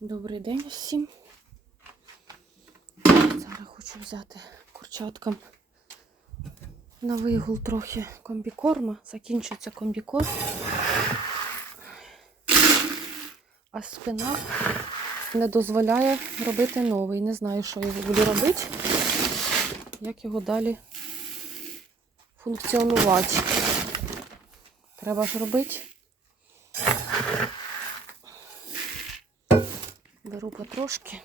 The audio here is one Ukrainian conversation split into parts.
Добрий день всім. Зараз хочу взяти курчаткам на вигул трохи комбікорма. Закінчується комбікорм. А спина не дозволяє робити новий. Не знаю, що я буду робити. Як його далі функціонувати. Треба ж робити. Беру потрошки.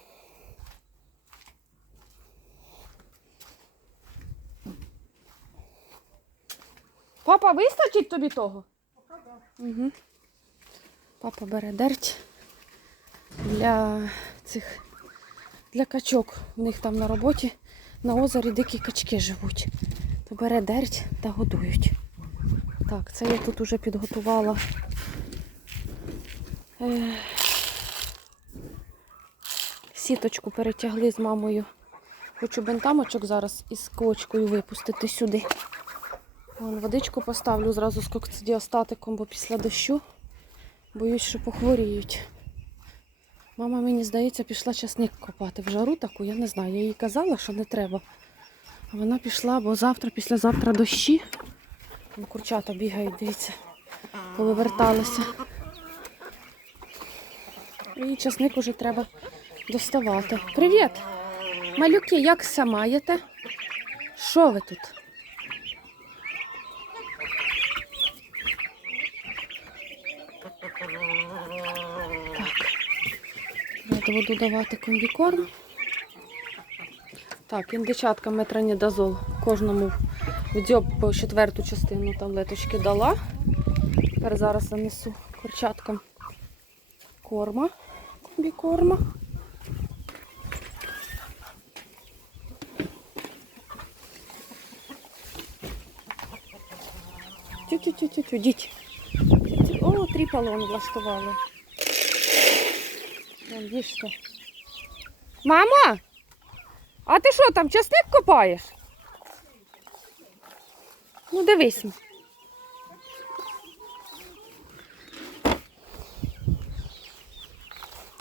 Папа, вистачить тобі того? Угу. Папа бере дерть для цих для качок. У них там на роботі на озері дикі качки живуть. То бере дерть та годують. Так, це я тут уже підготувала. Сіточку перетягли з мамою. Хочу бентамочок зараз із кочкою випустити сюди. Вон, водичку поставлю зразу з кокцидіостатиком, бо після дощу боюсь, що похворіють. Мама, мені здається, пішла часник копати в жару таку, я не знаю. Я їй казала, що не треба. А вона пішла, бо завтра, післязавтра дощі. Там курчата бігають, дивіться, повиверталися. І часник уже треба доставати. Привіт! Малюки, як ся маєте? Що ви тут? Так. Треба буду давати комбікорм. Так, індичатка метронідазол кожному дзьоб по четверту частину таблеточки дала. Тепер зараз занесу курчаткам корма, комбікорма. Тю-тю-тю-тю-тю, діть. О, тріпалон влаштували. Вон, їжте. Мама! А ти що там, часник копаєш? Ну, дивись.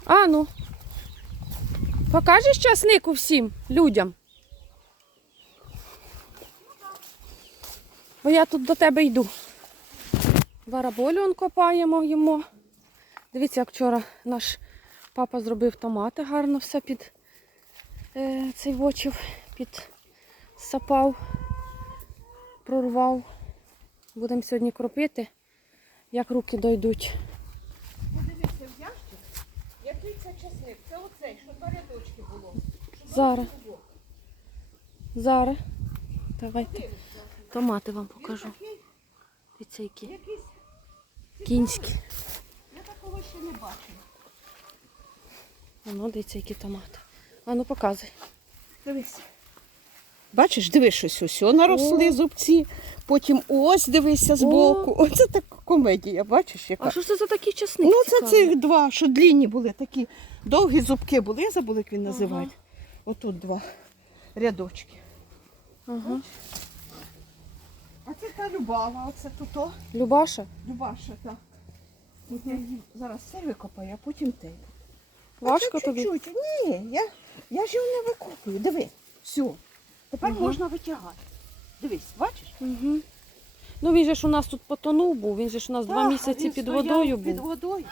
А ну. Покажеш часнику всім людям? Бо я тут до тебе йду. Бараболю он копаємо йому. Дивіться, як вчора наш папа зробив томати, гарно все під е, цей вочив, під сапав, прорвав. Будемо сьогодні кропити, як руки дойдуть. Подивіться в ящик, який це часник. Це оцей, що рядочки було. Зараз. Зараз. Давайте. Томати вам покажу. Дивіться, які кінські. я такого ще не бачила. Воно дивіться, які томати. А ну показуй. Дивись. Бачиш, дивись, щось ось наросли О. зубці, потім ось дивися збоку. Оце така комедія, бачиш, яка. А що це за такий часник? ну, це цих два, що длінні були, такі довгі зубки були, я забула, як він називають. Отут два рядочки. Ага. А це та Любава, оце тут. Любаша, Любаша, так. От я її зараз це викопаю, а потім те. важко тобі? чуть-чуть. Ні, я, я ж його не викопую. Диви, все. Тепер Мгм. можна витягати. Дивись, бачиш? Угу. Ну він же ж у нас тут потонув був, він же ж у нас два Так, місяці він під стояв водою Під був. водою.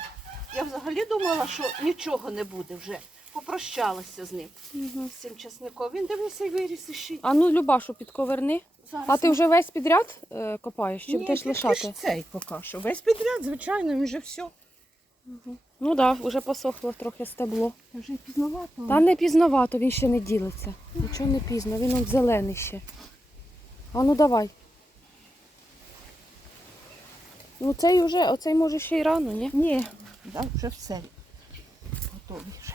Я взагалі думала, що нічого не буде вже. Попрощалася з ним, Угу. з цим часником. Він дивився і виріс іще. А ну Любашу підковерни. Зараз А ти вже весь підряд е, копаєш, чи Ні, будеш лишати? ж цей поки що. Весь підряд, звичайно, він вже все. Ну так, да, вже посохло трохи стебло. Та вже пізновато. Та не пізновато, він ще не ділиться. Нічого не пізно, він от зелений ще. А ну давай. Ну цей вже, оцей може ще й рано, ні? Ні, да, вже все. Готові вже.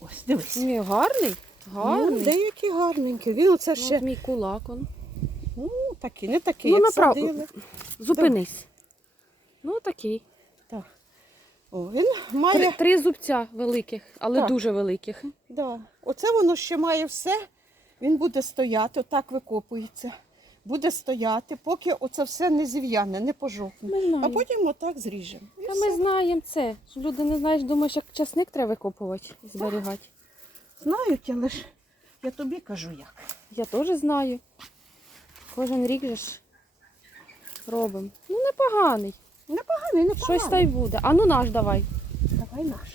Ось, дивись. Ні, гарний. Гарний. Ну, деякі гарненькі. Він оце Ну, ще. от мій кулак он. Ну, такий, не такий, Ну, як направ- садили. Зупинись. Ну такий. Так. О, він Три, має. три зубця великих, але Так. дуже великих. Да. Оце воно ще має все. Він буде стояти, отак викопується. Буде стояти, поки оце все не зів'яне, не пожовкне. Ми А потім отак зріжемо. І Та все. ми знаємо це. Що Люди не знають, думаєш, як часник треба викопувати і зберігати. Знають, але ж я тобі кажу як. Я теж знаю. Кожен рік же ж робимо. Ну, непоганий. Непоганий, непоганий. Щось та й буде. А ну наш давай. Давай наш.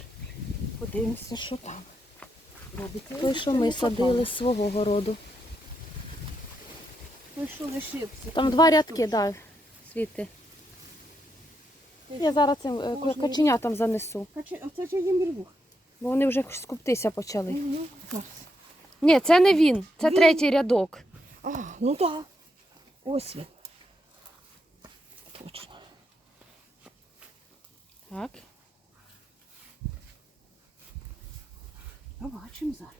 Подивимося, що там. Робиться. Той, що ми садили з свого городу. Той, що лишився. Там два рядки, так, світи. Я зараз цим е, Кожний каченятам занесу, Каче- Оце ж є мірвух. бо вони вже скуптися почали. Ні, це не він, це Він? третій рядок. А, ну так. Ось він. Точно. Так. Побачимо зараз.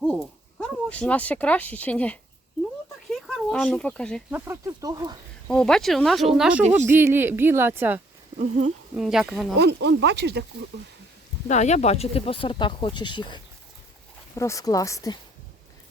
О, У хороший. нас ще краще чи ні? Ну, такий хороший. А ну покажи. Напротив того. О, бачиш, у, наш, у нашого білі, біла ця. Угу. м, Як вона? Он, он бачиш, де ку- Да, я бачу, ти по сортах хочеш їх розкласти.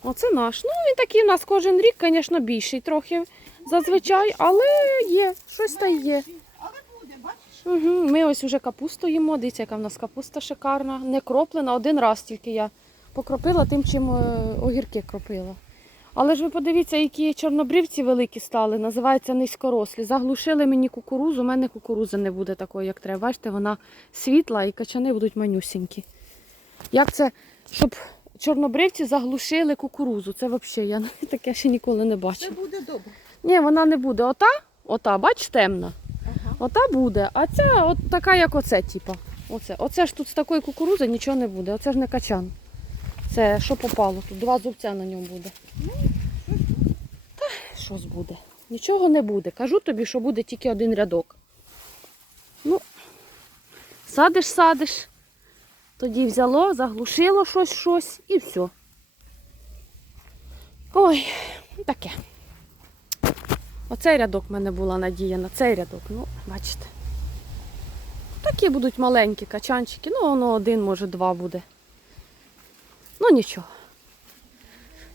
Оце наш. Ну, він такий у нас кожен рік, звісно, більший трохи зазвичай, але є, щось та є. Але буде, бачиш? Угу. Ми ось вже капусту їмо. Дивіться, яка в нас капуста шикарна. Не кроплена, один раз тільки я покропила тим, чим е, огірки кропила. Але ж ви подивіться, які чорнобривці великі стали, називаються низькорослі. Заглушили мені кукурузу, у мене кукурузи не буде такої, як треба. Бачите, вона світла і качани будуть манюсінькі. Як це, щоб чорнобривці заглушили кукурузу? Це взагалі я таке ще ніколи не Це буде добре. Ні, вона не буде. Ота, ота, бач, темна. Ага. Ота буде, а ця от така, як оце, типа. Оце. Оце ж тут з такої кукурузи нічого не буде. Оце ж не качан. Це що попало тут? Два зубця на ньому буде. Та щось буде. Нічого не буде. Кажу тобі, що буде тільки один рядок. Ну, садиш, садиш. Тоді взяло, заглушило щось, щось і все. Ой, таке. Оцей рядок в мене була надія на цей рядок. Ну, бачите. Такі будуть маленькі качанчики. Ну, воно один, може, два буде. Ну нічого.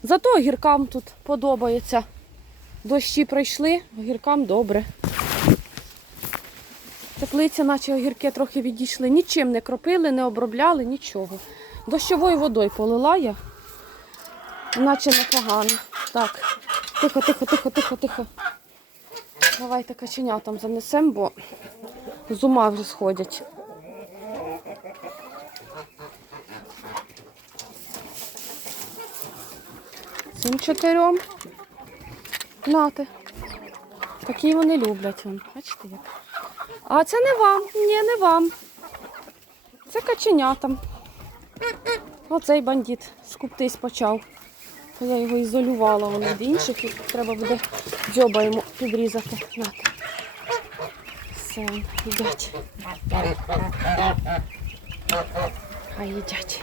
Зато огіркам тут подобається. Дощі прийшли, огіркам добре. Теплиця, наче огірки трохи відійшли. Нічим не кропили, не обробляли, нічого. Дощовою водою полила я. Наче непогано. Так. Тихо, тихо, тихо, тихо, тихо. Давайте каченятам занесемо, бо з ума вже сходять. Цим чотирьом. Нате. Такі вони люблять. Вон. Бачите як. А це не вам. Ні, не вам. Це каченятам. Оцей бандит скуптись почав. То я його ізолювала воно від інших, і треба буде дзьоба йому підрізати. Нате. Все, їдять. Хай їдять.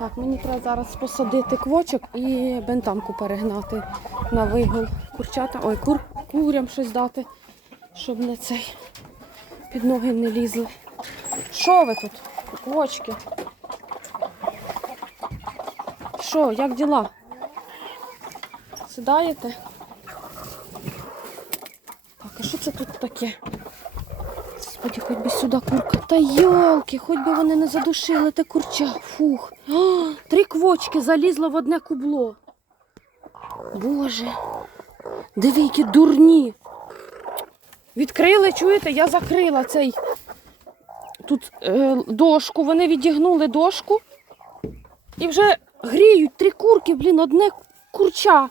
Так, мені треба зараз посадити квочок і бентамку перегнати на вигул курчата. Ой, кур, курям щось дати, щоб не цей під ноги не лізли. Що ви тут? Квочки? Що, як діла? Сідаєте? Так, а що це тут таке? Господи, хоч би сюди курка. Та йолки, хоч би вони не задушили те курча. Фух. А, три квочки залізло в одне кубло. Боже. Диви, які дурні. Відкрили, чуєте, я закрила цей тут е, дошку. Вони відігнули дошку і вже гріють три курки, блін, одне курча.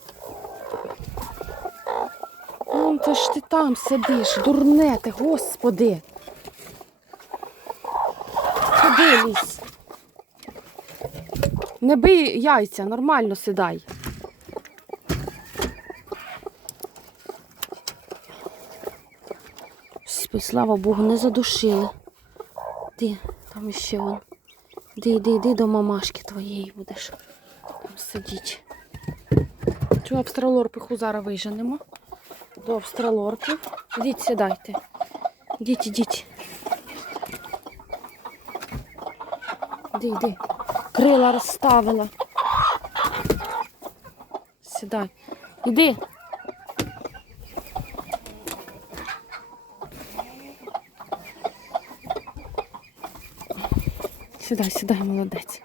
Ну, це ж ти там сидиш, дурне ти, господи. Ходи лізь. Не бий яйця, нормально сідай. Слава Богу, не задушили. Ти, там іще вон. Іди, іди, іди до мамашки твоєї будеш. Там сидіть. Чого абстралорпиху зараз виженемо? До абстралорпів. Ідіть, сідайте. Ідіть, ідіть. Іди, іди. Крила розставила. Сідай. Іди. Сідай, сідай, молодець.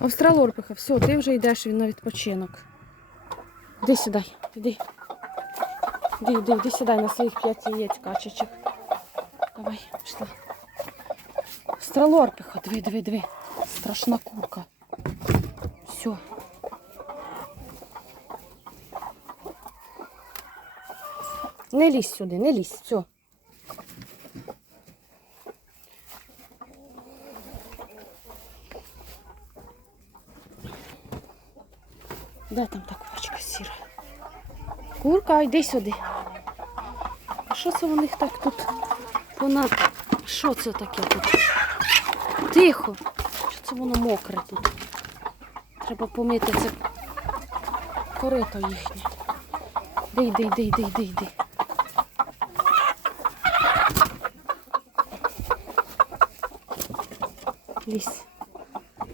Австралорпиха, все, ти вже йдеш на відпочинок. Іди сідай, іди. Іди, іди, іди сідай на своїх п'ять яєць качечих. Давай, пішла. Австралорпиха, диви, диви, диви. Страшна курка. Все. Не лізь сюди, не лізь, все. Де там та курочка сіра? Курка, йди сюди. Що це у них так тут? Вона. Що це таке тут? Тихо. Що це воно мокре тут? Треба помити це корито їхнє. Йди, йди, йди, йди, йди, йди. Лізь.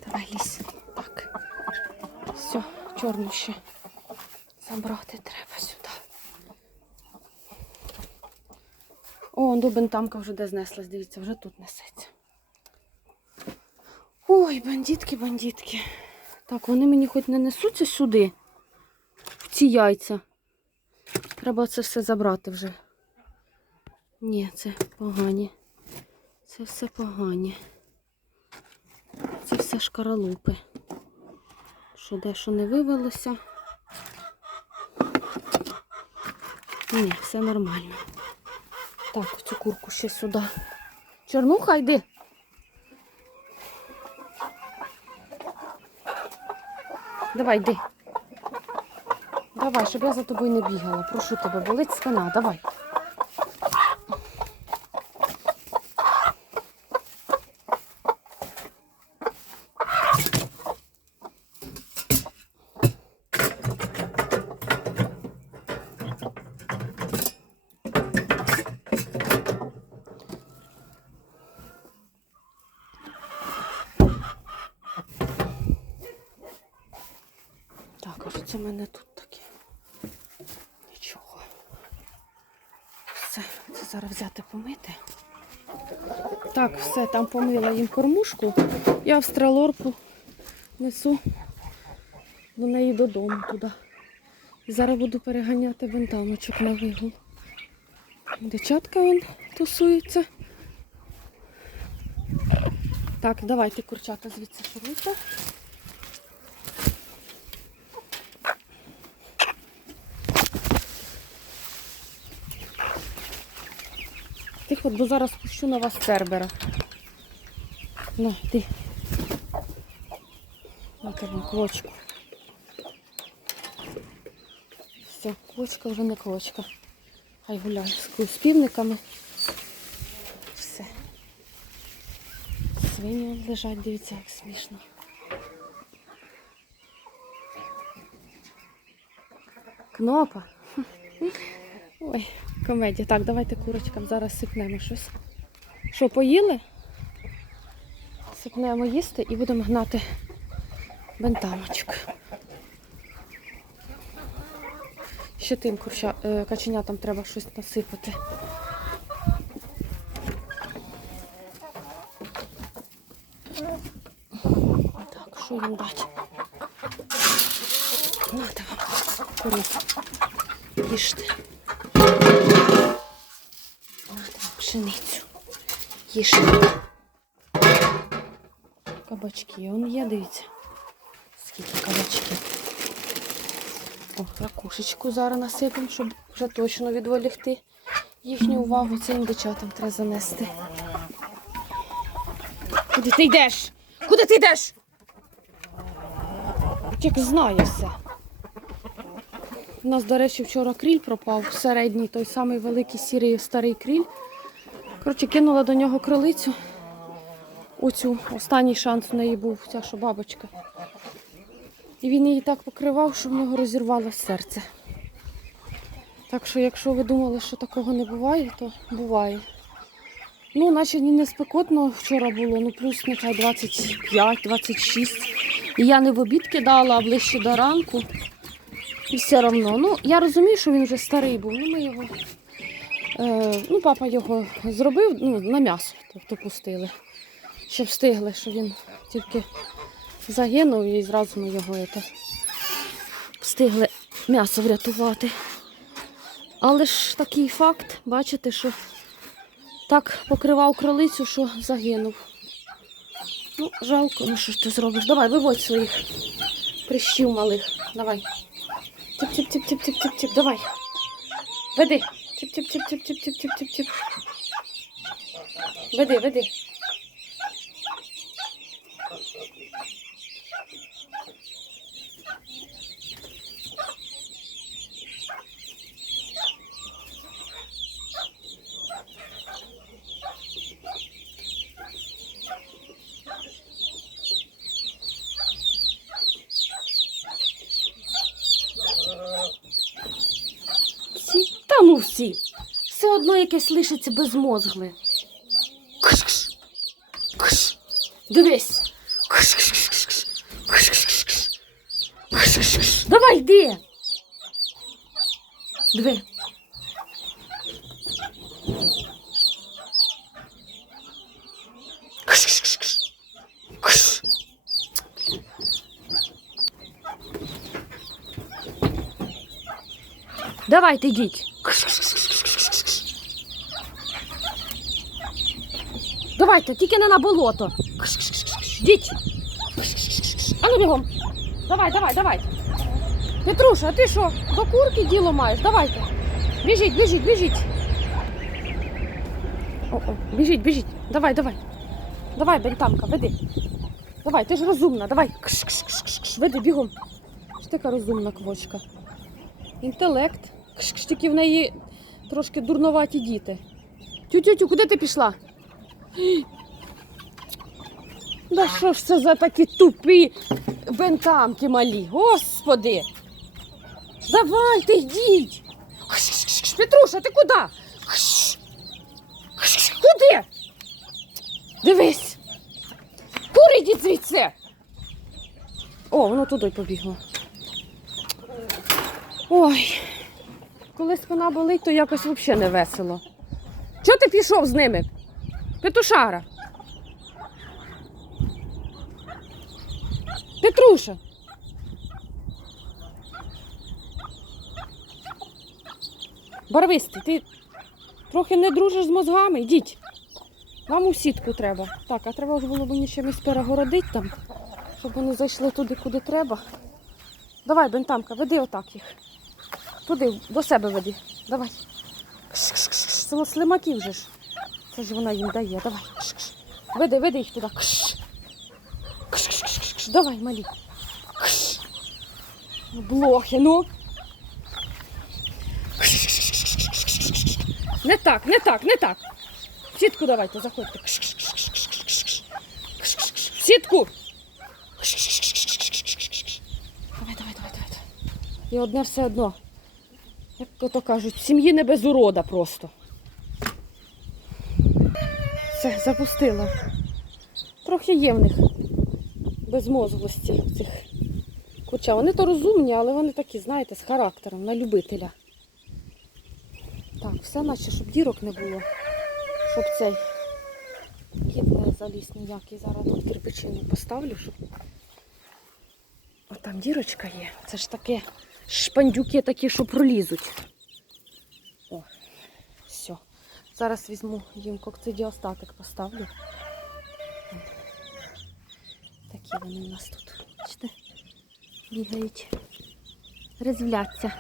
Давай лізь. Так. Все, чорну ще забрати треба До бентамка вже де знеслась, дивіться, вже тут несеться. Ой, бандитки, бандитки. Так, вони мені хоч не несуться сюди, в ці яйця. Треба це все забрати вже. Ні, це погані. Це все погані. Це все шкаралупи. Що дещо не вивелося. Ні, все нормально. Так, цю курку ще сюди. Чорнуха, йди. Давай, йди. Давай, щоб я за тобою не бігала. Прошу тебе, болить спина, давай. Це в мене тут таке? Нічого. Все, це зараз взяти помити. Так, все, там помила їм кормушку. Я австралорку несу до неї додому туди. І зараз буду переганяти бентамочок на вигул. Дичатка вон тусується. Так, давайте курчата звідси шуруйте. Тихо, бо зараз пущу на вас цербера. На, ти. На тебе клочку. Все, клочка вже не клочка. Хай гуляє з півниками. Все. Свині лежать, дивіться, як смішно. Кнопа. Ой, комедія. Так, давайте курочкам зараз сипнемо щось. Що, поїли? Сипнемо їсти і будемо гнати бентамочок. Ще тим курча, е, каченятам треба щось насипати. Так, що їм дати? Нате вам. Куриця. Їжте. Пшеницю. Їжте. Кабачки. Он є, дивіться. Скільки кабачків. О, ракушечку зараз насипемо, щоб вже точно відволікти їхню увагу. Цим дівчатам треба занести. Куди ти йдеш? Куди ти йдеш? Як знає все. У нас, до речі, вчора кріль пропав, середній, той самий великий сірий старий кріль. Коротше, кинула до нього кролицю. Оцю останній шанс у неї був, ця що бабочка. І він її так покривав, що в нього розірвалося серце. Так що, якщо ви думали, що такого не буває, то буває. Ну, наче не спекотно вчора було, ну плюс нехай 25-26. І я не в обід кидала, а ближче до ранку. І все одно. Ну, я розумію, що він вже старий був. Ну, ми його. Е, ну, папа його зробив ну, на м'ясо, тобто пустили. Щоб встигли, що він тільки загинув і зразу ми його это, встигли м'ясо врятувати. Але ж такий факт, бачите, що так покривав кролицю, що загинув. Ну, жалко, ну що ж ти зробиш? Давай, виводь своїх прищів малих. Давай. Тип-тип-тип-тип-тип-тип-тип. Давай. Веди. Тип-тип-тип-тип-тип-тип-тип-тип. Веди, веди. Всі? Та ну всі. Все одно якесь лишиться безмозгле. Кш-кш. Кш. Дивись. Кш-кш-кш-кш. Кш-кш-кш-кш. Кш-кш-кш. Давай йди. Диви. Кш-кш-кш-кш. Кш. Давайте йдіть. Давайте, тільки не на болото. Йдіть. А ну бігом. Давай, давай, давай. Петруша, а ти що, до курки діло маєш? Давайте. Біжіть, біжіть, біжіть. О-о, біжіть, біжіть. Давай, давай. Давай, бентамка, веди. Давай, ти ж розумна, давай. Кш-кш-кш-кш. Веди, бігом. Що така розумна квочка. Інтелект. Кш-кш, Тільки в неї трошки дурноваті діти. Тю-тю-тю, куди ти пішла? Да що ж це за такі тупі бентамки малі? Господи! Давайте йдіть! Петруша, ти куди? Куди? Дивись! Кури йдіть звідси! О, воно туди побігло. Ой, коли спина болить, то якось взагалі не весело. Чого ти пішов з ними? Петушара. Петруша. Барвистий, ти трохи не дружиш з мозгами, йдіть. Вам у сітку треба. Так, а треба було мені чимось перегородити там, щоб вони зайшли туди, куди треба. Давай, бентамка, веди отак їх. Туди, до себе веди. Давай. Слимаків же ж. Це ж вона їм дає. Давай. Кш-кш. Веди, веди їх туди. Кш. Кш-кш-кш. Давай, малі. Кш. Ну, Блохи, ну. Не так, не так, не так. В сітку давайте, заходьте. В сітку. Давай, давай, давай, давай. І одне все одно. Як ото кажуть, сім'ї не без урода просто. Все, запустила. Трохи є в них безмозглості цих курча. Вони то розумні, але вони такі, знаєте, з характером на любителя. Так, все наче, щоб дірок не було. Щоб цей кіт не заліз ніякий. Зараз тут кирпичину поставлю, щоб. О, там дірочка є. Це ж таке шпандюки такі, що пролізуть. О, все. Зараз візьму їм кокцидіостатик поставлю. Такі вони у нас тут. Бачите? Бігають. Розвляться.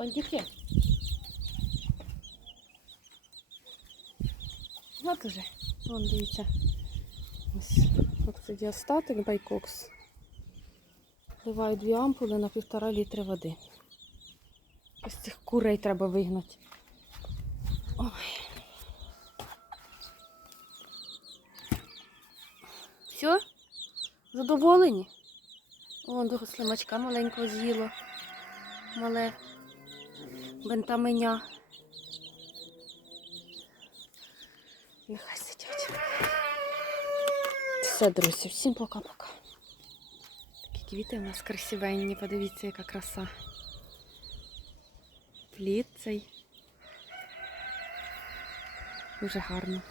Бандюки. От уже. Вон, дивіться. Ось оксидіостатик байкокс. Вливаю дві ампули на півтора літри води. Ось цих курей треба вигнати. Ой. Все? Задоволені? Вон до слимачка маленького з'їло. Мале бентаменя. Нехай сидять. Все, друзі, всім пока-пока. Такі квіти у нас красивенні, подивіться, яка краса. Плід цей. Дуже гарно.